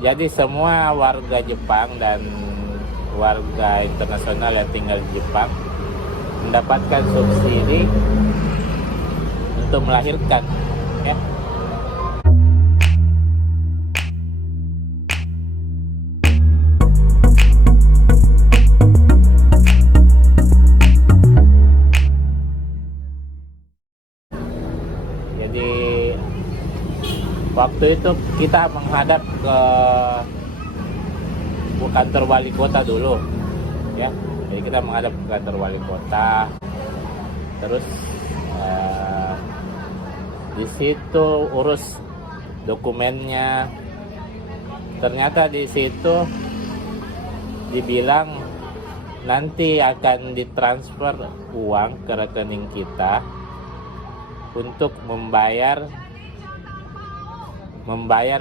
Jadi semua warga Jepang dan warga internasional yang tinggal di Jepang mendapatkan subsidi untuk melahirkan, ya. Jadi waktu itu kita menghadap ke kantor wali kota dulu, ya. Jadi kita menghadap ke kantor wali kota, terus di situ urus dokumennya. Ternyata di situ dibilang nanti akan ditransfer uang ke rekening kita untuk membayar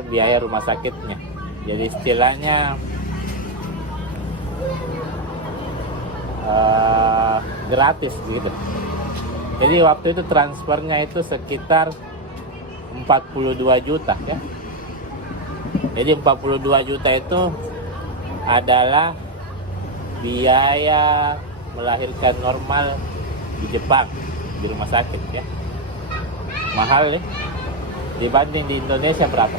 biaya rumah sakitnya. Jadi istilahnya gratis gitu. Jadi waktu itu transfernya itu sekitar 42 juta, ya. Jadi 42 juta itu adalah biaya melahirkan normal di Jepang, di rumah sakit, ya. Mahal, ya. Dibanding di Indonesia berapa?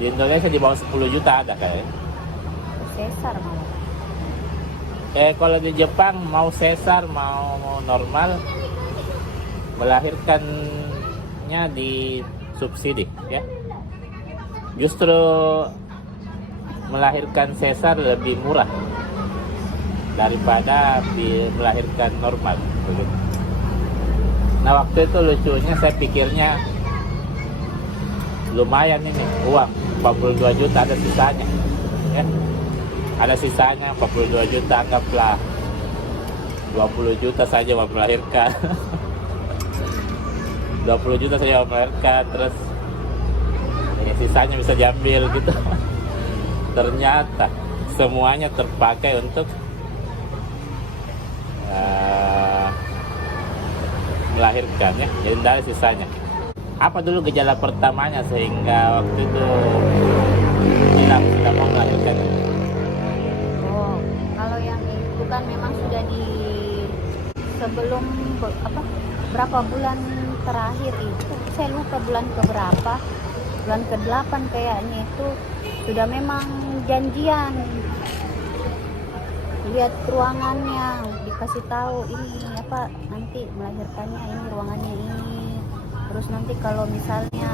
Di Indonesia di bawah 10 juta ada kayaknya. Sesar malah. Kalau di Jepang mau sesar mau normal, melahirkannya di subsidi, ya. Justru melahirkan sesar lebih murah daripada melahirkan normal, begitu. Nah, waktu itu lucunya saya pikirnya lumayan ini uang 42 juta ada sisanya, ya. Ada sisanya 42 juta, anggaplah 20 juta saja mau melahirkan. 20 juta saja mau melahirkan, terus ya, sisanya bisa diambil gitu. Ternyata semuanya terpakai untuk melahirkan, ya. Jadi dari sisanya. Apa dulu gejala pertamanya sehingga waktu itu bilang sudah mau melahirkan? Oh, kalau yang itu kan memang sudah di sebelum berapa bulan terakhir itu, saya lupa bulan keberapa, bulan ke-8 kayaknya itu sudah memang janjian. Lihat ruangannya, dikasih tahu ini nanti melahirkannya ini ruangannya ini. Terus nanti kalau misalnya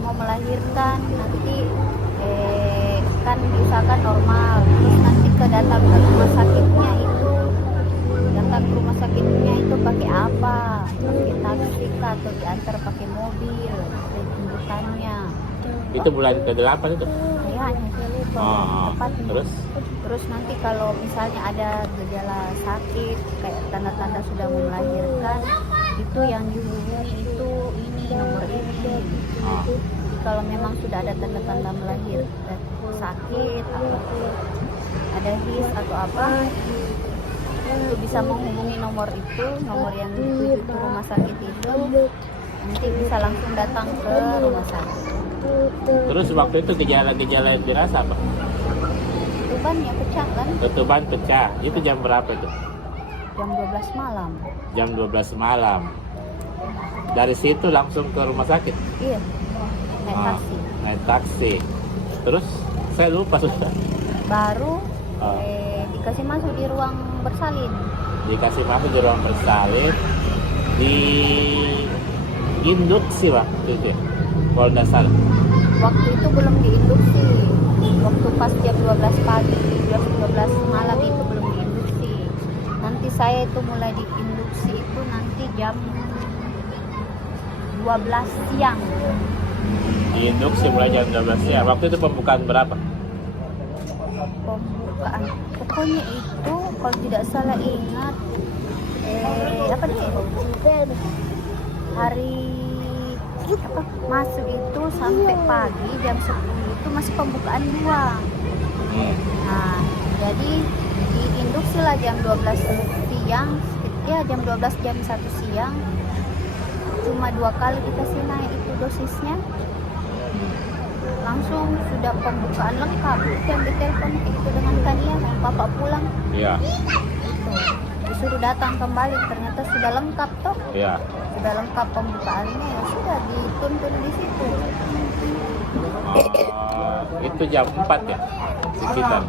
mau melahirkan nanti kan diusahakan normal. Terus nanti datang ke rumah sakitnya itu pakai apa? Pakai taksi atau diantar pakai mobil? Tuntutannya. Itu bulan ke-8 itu? Kayaknya saya lupa tepatnya. Terus nanti kalau misalnya ada gejala sakit kayak tanda-tanda sudah mau melahirkan, itu yang dihubungi itu ini nomor ini. Jadi kalau memang sudah ada tanda-tanda melahirkan sakit atau ada his atau apa, itu bisa menghubungi nomor itu, nomor yang dituju ke rumah sakit itu, nanti bisa langsung datang ke rumah sakit. Terus waktu itu gejala-gejala yang dirasa apa? Ketubannya pecah kan? Ketuban pecah. Itu jam berapa itu? Jam 12 malam. Jam 12 malam. Dari situ langsung ke rumah sakit? Iya. Naik taksi. Terus saya lupa sudah. Baru dikasih masuk di ruang bersalin. Dikasih masuk di ruang bersalin. Di induksi waktu itu, kalau tidak salah. Waktu itu belum diinduksi. Waktu pas jam 12 pagi, jam 12 malam itu belum diinduksi. Nanti saya itu mulai diinduksi itu nanti jam 12 siang. Diinduksi mulai jam 12 siang. Waktu itu pembukaan berapa? Pembukaan. Pokoknya itu kalau tidak salah ingat hari masuk itu sampai pagi jam 10 itu masih pembukaan doang. Nah, jadi diinduksi lah jam 12 siang, ya jam 12 jam 1 siang. Cuma 2 kali dikasih naik itu dosisnya. langsung sudah pembukaan lengkap. Yang ditelepon itu dengan Tania, bapak pulang. Iya. Itu disuruh datang kembali, ternyata sudah lengkap toh. Iya. Sudah lengkap pembukaannya, ya sudah dituntun di situ. Itu jam 4 ya? Sekitar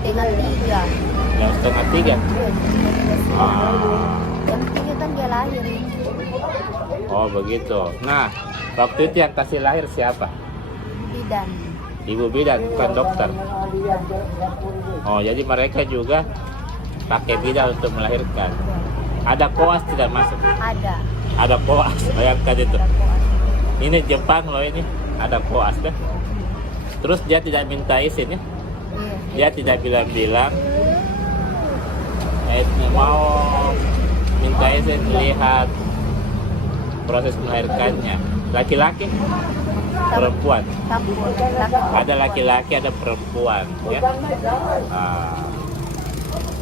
Setengah 3. jam setengah 3. Jam 3 kan dia lahir ini. Oh begitu. Nah, waktu itu yang kasih lahir siapa? Bidan. Ibu bidan, bukan dokter. Oh, jadi mereka juga pakai bidan untuk melahirkan. Ada koas tidak masuk? Ada. Ada koas, bayangkan itu. Ada koas. Ini Jepang loh ini, ada koas kan? Terus dia tidak minta izin ya? Iya. Dia tidak bilang-bilang mau minta izin lihat proses melahirkannya. Laki-laki, perempuan. Campur. Ada laki-laki, ada perempuan ya.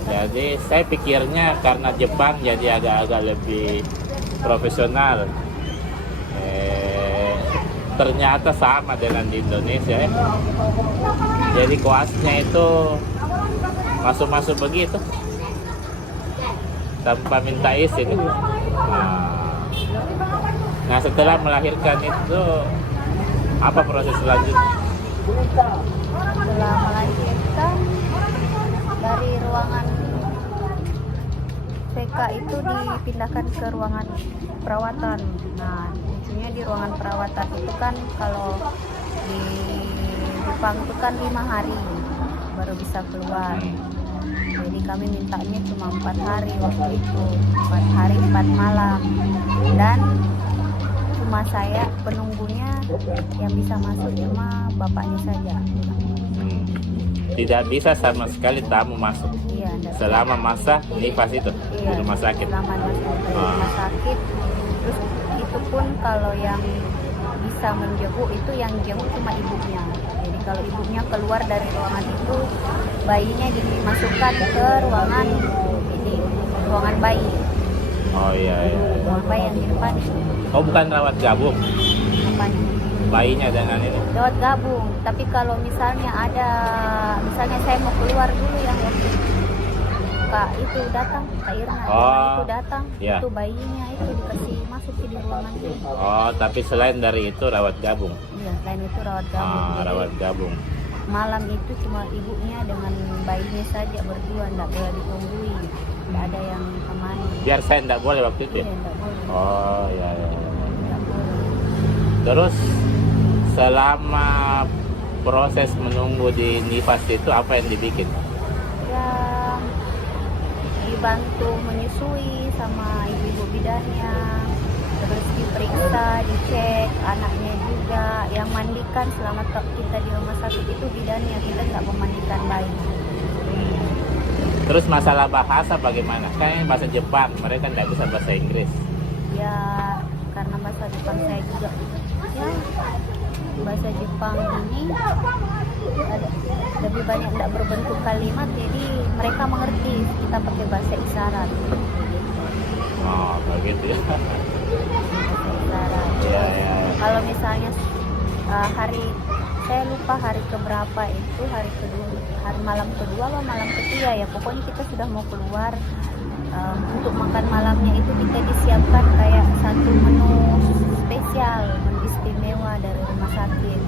Jadi saya pikirnya karena Jepang jadi agak-agak lebih profesional. Ternyata sama dengan di Indonesia ya. Jadi koasnya itu masuk-masuk begitu tanpa minta izin. Nah setelah melahirkan itu apa proses selanjutnya? Setelah melahirkan dari ruangan PK itu dipindahkan ke ruangan perawatan. Nah, intinya di ruangan perawatan itu kan kalau di Jepang itu kan 5 hari baru bisa keluar. Jadi kami mintanya cuma 4 hari waktu itu, 4 hari 4 malam. Dan cuma saya penunggunya yang bisa masuk cuma bapaknya saja. Tidak bisa sama sekali tamu masuk. Iya, selama masa nifas itu di rumah sakit. Selama masuk di rumah sakit. Terus itu pun kalau yang bisa menjenguk itu yang jenguk cuma ibunya. Jadi kalau ibunya keluar dari ruangan itu, bayinya dimasukkan ke ruangan ini, ruangan bayi. Oh iya. Ruangan bayi yang di depan itu. Oh bukan rawat gabung. Apanya? Bayinya dengan ini. Rawat gabung. Tapi kalau misalnya misalnya saya mau keluar dulu yang waktu Kak itu datang, Kak Irna itu datang, iya. itu bayinya itu dikasih masuk di ruangan itu. Oh, tapi selain dari itu rawat gabung. Iya, selain itu rawat gabung. Jadi, rawat gabung. malam itu cuma ibunya dengan bayinya saja berdua, enggak boleh ditungguin. Enggak ada yang temani. Biar saya enggak boleh waktu itu ya? Iya, enggak boleh. Oh, iya. Enggak boleh. Terus selama proses menunggu di nifas itu apa yang dibikin? Ya, dibantu menyusui sama ibu-ibu bidannya, terus diperiksa, dicek anaknya juga, yang mandikan selama kita di rumah sakit itu bidannya, kita nggak memandikan bayi. Terus masalah bahasa bagaimana? Kan bahasa Jepang, mereka nggak bisa bahasa Inggris. Ya karena bahasa Jepang saya juga ya bahasa Jepang ini ada lebih banyak tidak berbentuk kalimat, jadi mereka mengerti kita pakai bahasa isyarat. Oh begitu ya. Isyarat. Ya. Kalau misalnya hari saya lupa hari keberapa itu, hari kedua, hari malam kedua atau malam ketiga ya, pokoknya kita sudah mau keluar. Untuk makan malamnya itu kita disiapkan kayak satu menu spesial, menu istimewa dari rumah sakit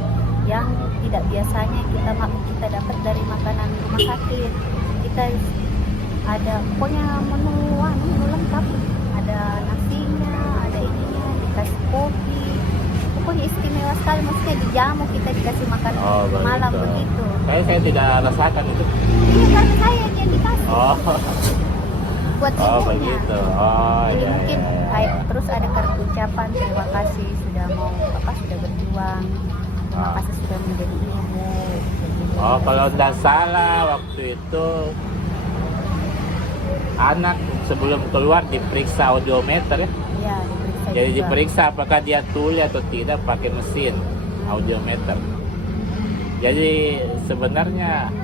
yang tidak biasanya kita dapat dari makanan rumah sakit. Kita ada pokoknya menu lengkap, ada nasinya, ada ininya, dikasih kopi, pokoknya istimewa sekali, maksudnya dijamu, kita dikasih makan malam begitu. Saya tidak rasakan itu. Iya kan saya yang dikasih. Buat ibunya. Begitu. Jadi mungkin kayak terus ada kartu ucapan terima kasih sudah berjuang, terima kasih sudah menjadi ibu. Kalau tidak salah waktu itu anak sebelum keluar diperiksa audiometer ya. Iya, diperiksa. Jadi juga. diperiksa apakah dia tuli atau tidak pakai mesin audiometer. Jadi sebenarnya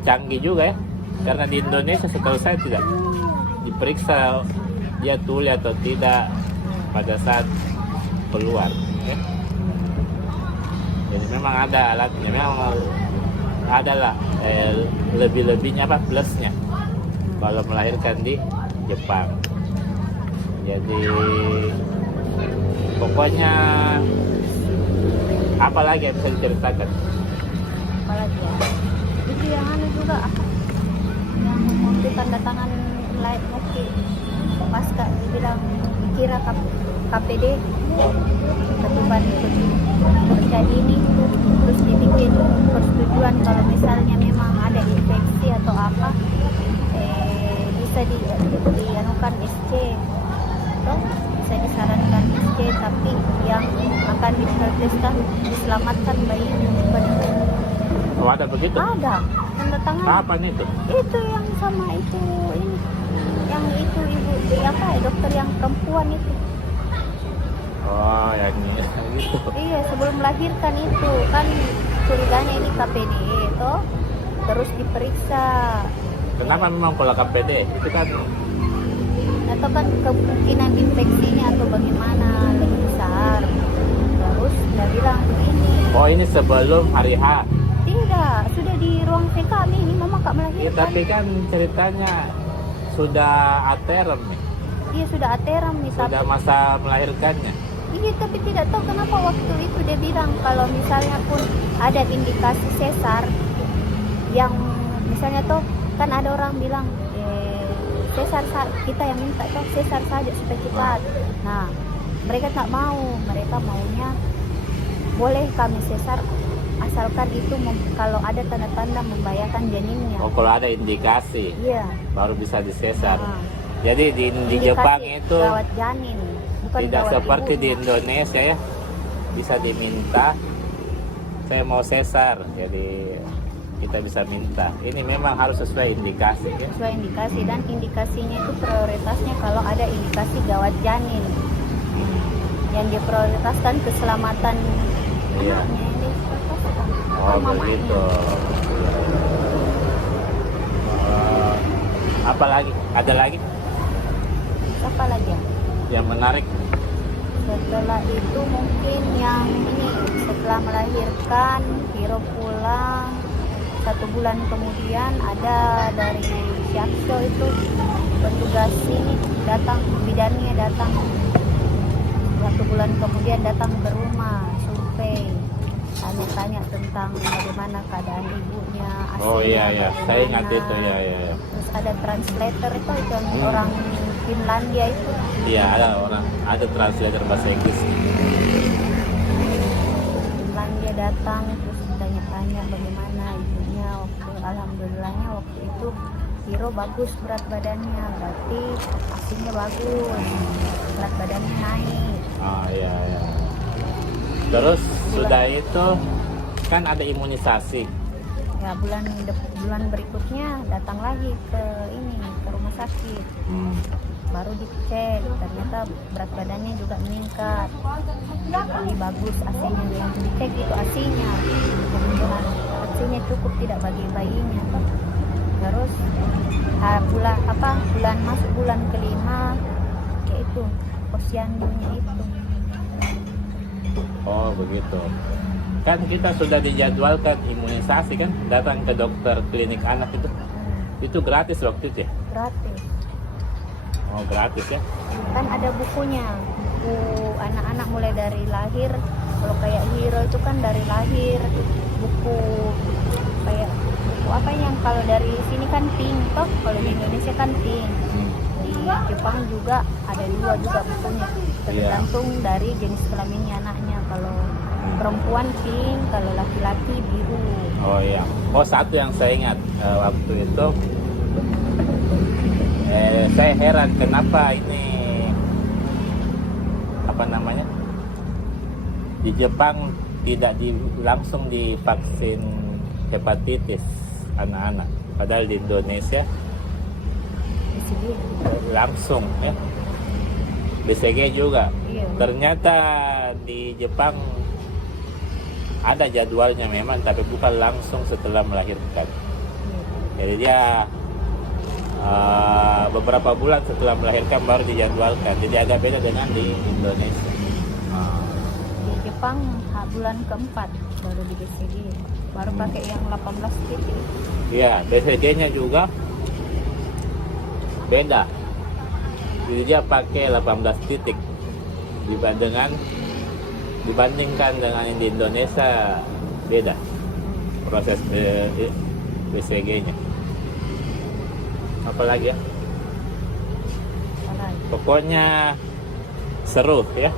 canggih juga ya. Karena di Indonesia setahu saya tidak diperiksa dia tuli atau tidak pada saat keluar. Jadi memang ada alatnya, memang ada lah lebih-lebihnya apa plusnya kalau melahirkan di Jepang. Jadi pokoknya apa lagi yang bisa diceritakan? Apalagi ya, itu yang anu juga apa yang waktu tanda tangan lain oke pas kak dibilang dikira KPD ketuban terjadi ini, terus dibikin persetujuan kalau misalnya memang ada infeksi atau apa bisa dianukan SC toh, bisa disarankan SC, tapi yang akan diproteskan diselamatkan bayi. Oh, ada begitu? Ada tanda tangan. Kapan itu? Itu yang sama itu ini, yang itu ibu apa dokter yang perempuan itu. Oh, yang ini gitu. Iya, sebelum melahirkan itu kan curiganya ini KPD itu, terus diperiksa. Kenapa memang kalau KPD? Itu kan Atau kan kemungkinan infeksinya atau bagaimana lebih besar. Terus dia bilang begini. oh ini sebelum hari H. Tidak, sudah di ruang VK ini mama kak Ya, melahirkan. tapi kan ceritanya sudah aterem nih. Iya sudah ateram nih, Sudah masa melahirkannya. iya, tapi tidak tahu kenapa waktu itu dia bilang kalau misalnya pun ada indikasi sesar yang misalnya tuh kan ada orang bilang sesar kita yang minta tuh sesar saja supaya cepat. Nah mereka tak mau, mereka maunya boleh kami sesar asalkan itu kalau ada tanda-tanda membahayakan janinnya. Oh, kalau ada indikasi Iya. baru bisa disesar. Nah, Jadi di indikasi Jepang itu gawat janin, bukan tidak gawat seperti di ibunya. Indonesia ya. Bisa diminta saya mau sesar. Jadi kita bisa minta. Ini memang harus sesuai indikasi ya. Sesuai indikasi, dan indikasinya itu prioritasnya kalau ada indikasi gawat janin. Yang diprioritaskan keselamatan Iya. anaknya yang diprioritaskan. Oh, mamanya. begitu. Apa lagi? Ada lagi Apa lagi ya? yang menarik? Setelah itu mungkin yang ini setelah melahirkan Hiro pulang 1 bulan kemudian ada dari Syakso itu petugas ini datang, bidannya datang 1 bulan kemudian datang ke rumah survei, tanya-tanya tentang bagaimana keadaan ibunya, Oh iya iya, bagaimana. saya ingat itu ya ya. Ya. Terus ada translator itu yang orang Finlandia itu. Iya ada translator bahasa Inggris. Finlandia datang terus tanya-tanya bagaimana ibunya waktu, alhamdulillahnya waktu itu Hiro bagus berat badannya, berarti asinya bagus, berat badannya naik. Ah iya iya. Terus sudah itu kan ada imunisasi. Ya bulan berikutnya datang lagi ke rumah sakit, baru dicek ternyata berat badannya juga meningkat, lebih bagus asinya, yang dicek itu asinya, kemudian asinya cukup tidak bagi bayinya. Terus bulan masuk bulan kelima yaitu posyandunya itu. Oh begitu. Kan kita sudah dijadwalkan imunisasi kan, datang ke dokter klinik anak itu gratis waktu itu ya? Gratis. Oh gratis ya? Kan ada bukunya, buku anak-anak mulai dari lahir. Kalau kayak Hiro itu kan dari lahir, buku kayak buku apa yang kalau dari sini kan pink toh, kalau di Indonesia kan pink. Di Jepang juga ada 2 juga bukunya, tergantung dari jenis kelaminnya anaknya. Kalau perempuan pink, kalau laki-laki biru. Oh iya. Oh satu yang saya ingat waktu itu saya heran kenapa ini apa namanya di Jepang tidak langsung divaksin hepatitis anak-anak, padahal di Indonesia langsung ya. BCG juga. Iya. Ternyata di Jepang ada jadwalnya memang, tapi bukan langsung setelah melahirkan. Jadi dia beberapa bulan setelah melahirkan baru dijadwalkan. Jadi agak beda dengan di Indonesia. Di Jepang bulan keempat baru di BCG, baru pakai yang 18 titik. Iya, BCG-nya juga beda. Jadi dia pakai 18 titik dibandingkan dengan yang di Indonesia beda proses BCG-nya. Apalagi ya? Apalagi? Pokoknya seru ya,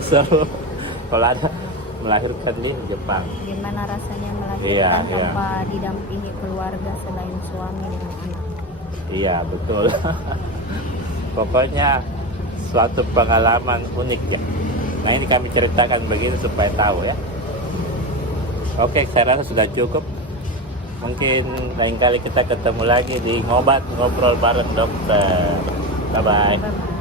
seru kalau ada melahirkan di Jepang. Gimana rasanya melahirkan Iya, tanpa didampingi keluarga selain suami dan anak? Iya betul. Pokoknya suatu pengalaman unik ya. Nah ini kami ceritakan begini supaya tahu ya. Oke, saya rasa sudah cukup. Mungkin lain kali kita ketemu lagi di ngobrol bareng dokter. Bye bye. Bye-bye.